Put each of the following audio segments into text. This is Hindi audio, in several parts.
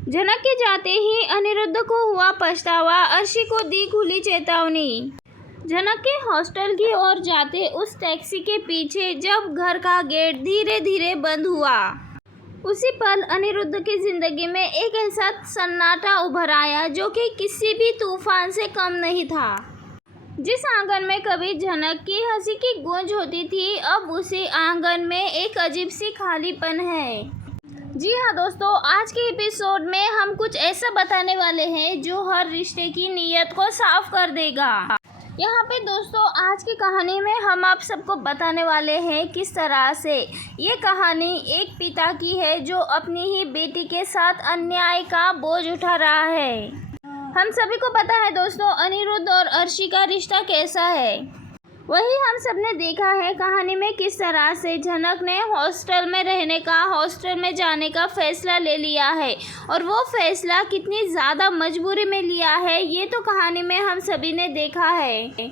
जनक के जाते ही अनिरुद्ध को हुआ पछतावा। अर्शी को दी खुली चेतावनी। जनक के हॉस्टल की ओर जाते उस टैक्सी के पीछे जब घर का गेट धीरे धीरे बंद हुआ, उसी पल अनिरुद्ध की जिंदगी में एक ऐसा सन्नाटा उभर आया जो कि किसी भी तूफान से कम नहीं था। जिस आंगन में कभी जनक की हंसी की गूंज होती थी, अब उसी आंगन में एक अजीब सी खालीपन है। जी हाँ दोस्तों, आज के एपिसोड में हम कुछ ऐसा बताने वाले हैं जो हर रिश्ते की नीयत को साफ कर देगा। यहाँ पे दोस्तों आज की कहानी में हम आप सबको बताने वाले हैं किस तरह से ये कहानी एक पिता की है जो अपनी ही बेटी के साथ अन्याय का बोझ उठा रहा है। हम सभी को पता है दोस्तों अनिरुद्ध और अर्शी का रिश्ता कैसा है। वही हम सब ने देखा है कहानी में किस तरह से जनक ने हॉस्टल में रहने का, हॉस्टल में जाने का फैसला ले लिया है और वो फैसला कितनी ज़्यादा मजबूरी में लिया है ये तो कहानी में हम सभी ने देखा है।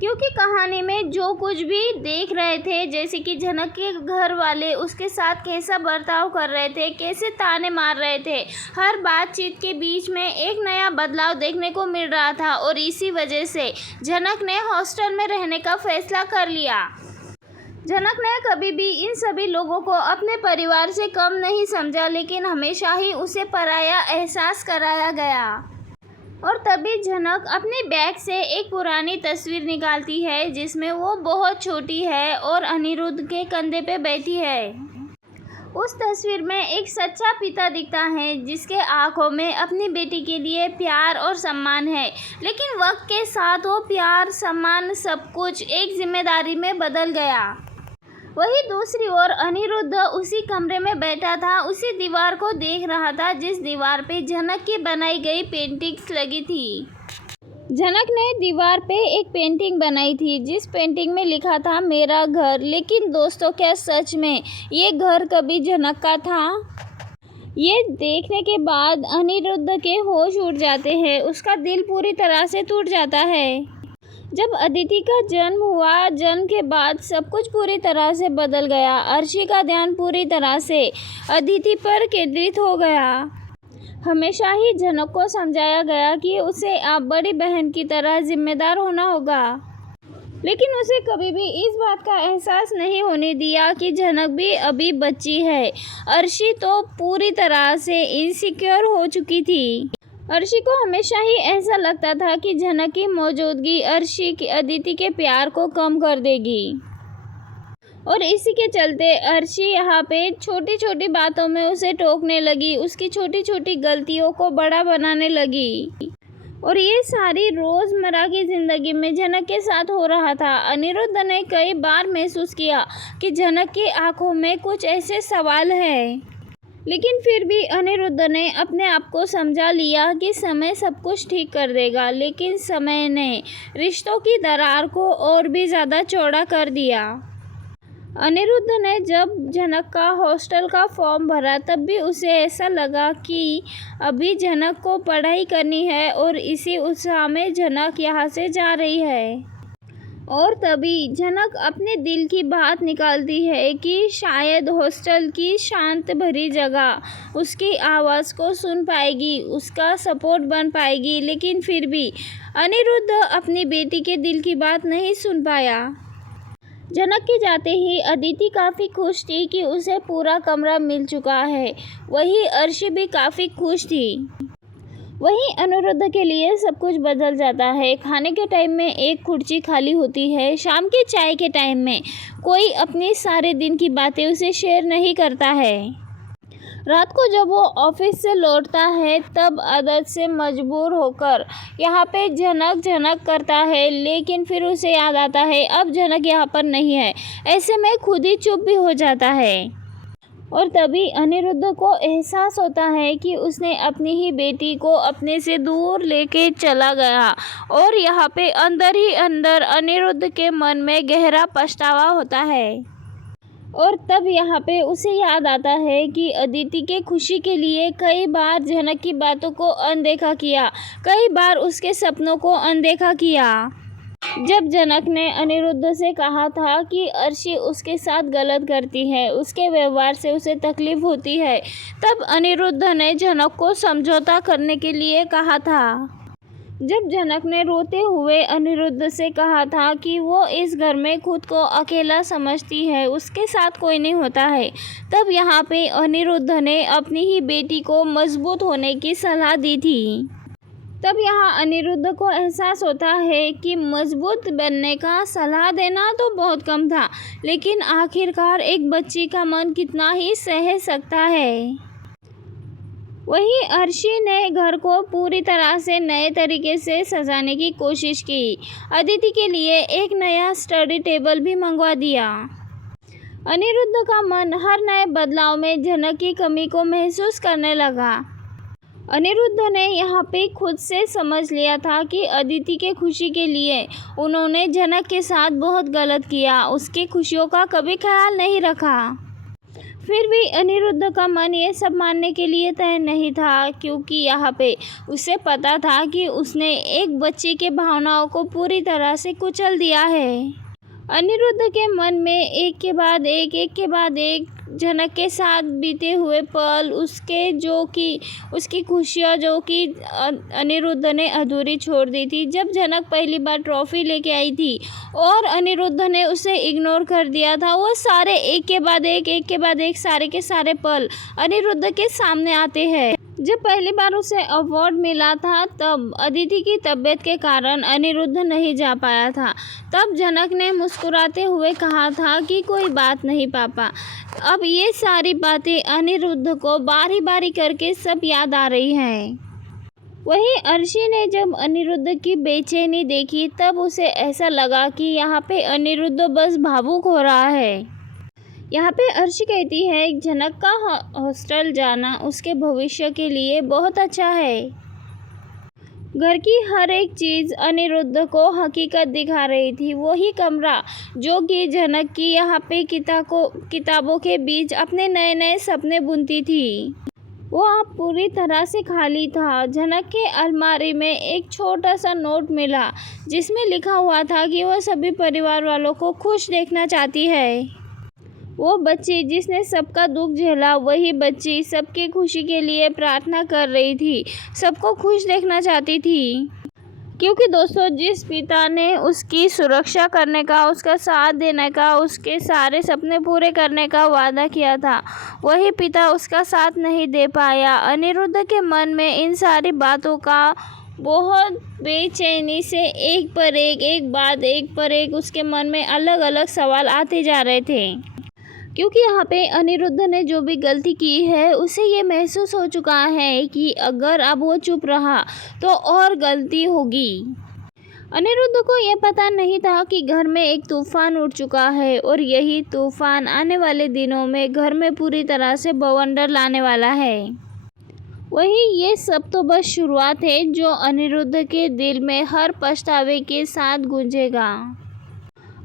क्योंकि कहानी में जो कुछ भी देख रहे थे, जैसे कि जनक के घर वाले उसके साथ कैसा बर्ताव कर रहे थे, कैसे ताने मार रहे थे, हर बातचीत के बीच में एक नया बदलाव देखने को मिल रहा था और इसी वजह से जनक ने हॉस्टल में रहने का फैसला कर लिया। जनक ने कभी भी इन सभी लोगों को अपने परिवार से कम नहीं समझा, लेकिन हमेशा ही उसे पराया एहसास कराया गया। और तभी जनक अपने बैग से एक पुरानी तस्वीर निकालती है जिसमें वो बहुत छोटी है और अनिरुद्ध के कंधे पे बैठी है। उस तस्वीर में एक सच्चा पिता दिखता है जिसके आंखों में अपनी बेटी के लिए प्यार और सम्मान है, लेकिन वक्त के साथ वो प्यार, सम्मान, सब कुछ एक जिम्मेदारी में बदल गया। वही दूसरी ओर अनिरुद्ध उसी कमरे में बैठा था, उसी दीवार को देख रहा था जिस दीवार पे जनक की बनाई गई पेंटिंग्स लगी थी। जनक ने दीवार पे एक पेंटिंग बनाई थी जिस पेंटिंग में लिखा था मेरा घर। लेकिन दोस्तों क्या सच में ये घर कभी जनक का था? ये देखने के बाद अनिरुद्ध के होश उड़ जाते हैं, उसका दिल पूरी तरह से टूट जाता है। जब अदिति का जन्म हुआ, जन्म के बाद सब कुछ पूरी तरह से बदल गया। अर्शी का ध्यान पूरी तरह से अदिति पर केंद्रित हो गया। हमेशा ही जनक को समझाया गया कि उसे आप बड़ी बहन की तरह जिम्मेदार होना होगा, लेकिन उसे कभी भी इस बात का एहसास नहीं होने दिया कि जनक भी अभी बच्ची है। अर्शी तो पूरी तरह से इनसिक्योर हो चुकी थी। अर्शी को हमेशा ही ऐसा लगता था कि जनक की मौजूदगी अर्शी की अदिति के प्यार को कम कर देगी और इसी के चलते अर्शी यहाँ पे छोटी छोटी बातों में उसे टोकने लगी, उसकी छोटी छोटी गलतियों को बड़ा बनाने लगी। और ये सारी रोज़मर्रा की ज़िंदगी में जनक के साथ हो रहा था। अनिरुद्ध ने कई बार महसूस किया कि जनक की आंखों में कुछ ऐसे सवाल हैं, लेकिन फिर भी अनिरुद्ध ने अपने आप को समझा लिया कि समय सब कुछ ठीक कर देगा। लेकिन समय ने रिश्तों की दरार को और भी ज़्यादा चौड़ा कर दिया। अनिरुद्ध ने जब जनक का हॉस्टल का फॉर्म भरा तब भी उसे ऐसा लगा कि अभी जनक को पढ़ाई करनी है और इसी उत्साह में जनक यहाँ से जा रही है। और तभी जनक अपने दिल की बात निकालती है कि शायद हॉस्टल की शांत भरी जगह उसकी आवाज़ को सुन पाएगी, उसका सपोर्ट बन पाएगी। लेकिन फिर भी अनिरुद्ध अपनी बेटी के दिल की बात नहीं सुन पाया। जनक के जाते ही अदिति काफ़ी खुश थी कि उसे पूरा कमरा मिल चुका है। वही अर्शी भी काफ़ी खुश थी। वहीं अनिरुद्ध के लिए सब कुछ बदल जाता है। खाने के टाइम में एक कुर्सी खाली होती है। शाम के चाय के टाइम में कोई अपनी सारे दिन की बातें उसे शेयर नहीं करता है। रात को जब वो ऑफिस से लौटता है तब आदत से मजबूर होकर यहाँ पे जनक जनक करता है, लेकिन फिर उसे याद आता है अब जनक यहाँ पर नहीं है। ऐसे में खुद ही चुप भी हो जाता है। और तभी अनिरुद्ध को एहसास होता है कि उसने अपनी ही बेटी को अपने से दूर लेके चला गया और यहाँ पे अंदर ही अंदर अनिरुद्ध के मन में गहरा पछतावा होता है। और तब यहाँ पे उसे याद आता है कि अदिति के खुशी के लिए कई बार जनक की बातों को अनदेखा किया, कई बार उसके सपनों को अनदेखा किया। जब जनक ने अनिरुद्ध से कहा था कि अर्शी उसके साथ गलत करती है, उसके व्यवहार से उसे तकलीफ होती है, तब अनिरुद्ध ने जनक को समझौता करने के लिए कहा था। जब जनक ने रोते हुए अनिरुद्ध से कहा था कि वो इस घर में खुद को अकेला समझती है, उसके साथ कोई नहीं होता है, तब यहाँ पे अनिरुद्ध ने अपनी ही बेटी को मजबूत होने की सलाह दी थी। तब यहाँ अनिरुद्ध को एहसास होता है कि मजबूत बनने का सलाह देना तो बहुत कम था, लेकिन आखिरकार एक बच्ची का मन कितना ही सह सकता है। वहीं अर्शी ने घर को पूरी तरह से नए तरीके से सजाने की कोशिश की। अदिति के लिए एक नया स्टडी टेबल भी मंगवा दिया। अनिरुद्ध का मन हर नए बदलाव में जनक की कमी को महसूस करने लगा। अनिरुद्ध ने यहाँ पे खुद से समझ लिया था कि अदिति के खुशी के लिए उन्होंने जनक के साथ बहुत गलत किया, उसकी खुशियों का कभी ख्याल नहीं रखा। फिर भी अनिरुद्ध का मन ये सब मानने के लिए तय नहीं था, क्योंकि यहाँ पे उसे पता था कि उसने एक बच्चे के भावनाओं को पूरी तरह से कुचल दिया है। अनिरुद्ध के मन में एक के बाद एक जनक के साथ बीते हुए पल, उसकी खुशियाँ जो कि अनिरुद्ध ने अधूरी छोड़ दी थी। जब जनक पहली बार ट्रॉफी लेके आई थी और अनिरुद्ध ने उसे इग्नोर कर दिया था, वो सारे एक के बाद एक सारे के सारे पल अनिरुद्ध के सामने आते हैं। जब पहली बार उसे अवार्ड मिला था, तब अदिति की तबीयत के कारण अनिरुद्ध नहीं जा पाया था। तब जनक ने मुस्कुराते हुए कहा था कि कोई बात नहीं पापा। अब ये सारी बातें अनिरुद्ध को बारी बारी करके सब याद आ रही हैं। वहीं अर्शी ने जब अनिरुद्ध की बेचैनी देखी, तब उसे ऐसा लगा कि यहाँ पे अनिरुद्ध बस भावुक हो रहा है। यहाँ पे अर्शी कहती है जनक का हॉस्टल जाना उसके भविष्य के लिए बहुत अच्छा है। घर की हर एक चीज़ अनिरुद्ध को हकीकत दिखा रही थी। वही कमरा जो कि जनक की यहाँ पे किताबों के बीच अपने नए नए सपने बुनती थी, वो अब पूरी तरह से खाली था। जनक के अलमारी में एक छोटा सा नोट मिला, जिसमें लिखा हुआ था कि वह सभी परिवार वालों को खुश देखना चाहती है। वो बच्ची जिसने सबका दुख झेला, वही बच्ची सबकी खुशी के लिए प्रार्थना कर रही थी, सबको खुश देखना चाहती थी। क्योंकि दोस्तों, जिस पिता ने उसकी सुरक्षा करने का, उसका साथ देने का, उसके सारे सपने पूरे करने का वादा किया था, वही पिता उसका साथ नहीं दे पाया। अनिरुद्ध के मन में इन सारी बातों का बहुत बेचैनी से एक पर एक उसके मन में अलग अलग सवाल आते जा रहे थे। क्योंकि यहाँ पे अनिरुद्ध ने जो भी गलती की है, उसे ये महसूस हो चुका है कि अगर अब वो चुप रहा तो और गलती होगी। अनिरुद्ध को ये पता नहीं था कि घर में एक तूफान उठ चुका है और यही तूफान आने वाले दिनों में घर में पूरी तरह से बवंडर लाने वाला है। वही ये सब तो बस शुरुआत है, जो अनिरुद्ध के दिल में हर पछतावे के साथ गूंजेगा।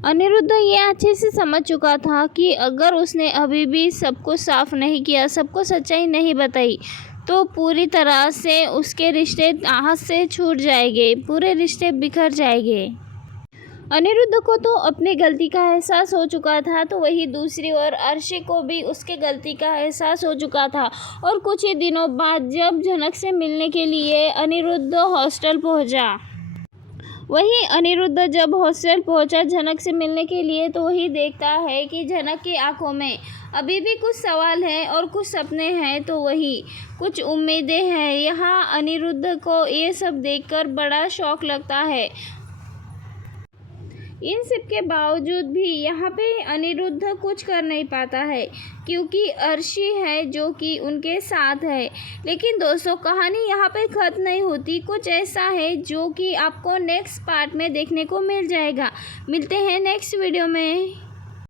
अनिरुद्ध ये अच्छे से समझ चुका था कि अगर उसने अभी भी सबको साफ नहीं किया, सबको सच्चाई नहीं बताई, तो पूरी तरह से उसके रिश्ते हाथ से छूट जाएंगे, पूरे रिश्ते बिखर जाएंगे। अनिरुद्ध को तो अपनी गलती का एहसास हो चुका था, तो वही दूसरी ओर अर्शी को भी उसके गलती का एहसास हो चुका था। और कुछ ही दिनों बाद जब जनक से मिलने के लिए अनिरुद्ध हॉस्टल पहुंचा, जब हॉस्टल पहुंचा जनक से मिलने के लिए, तो वही देखता है कि जनक की आंखों में अभी भी कुछ सवाल हैं और कुछ सपने हैं, तो वही कुछ उम्मीदें हैं। यहाँ अनिरुद्ध को ये सब देखकर बड़ा शौक लगता है। इन सब के बावजूद भी यहाँ पे अनिरुद्ध कुछ कर नहीं पाता है, क्योंकि अर्शी है जो कि उनके साथ है। लेकिन दोस्तों, कहानी यहाँ पे ख़त्म नहीं होती, कुछ ऐसा है जो कि आपको नेक्स्ट पार्ट में देखने को मिल जाएगा। मिलते हैं नेक्स्ट वीडियो में।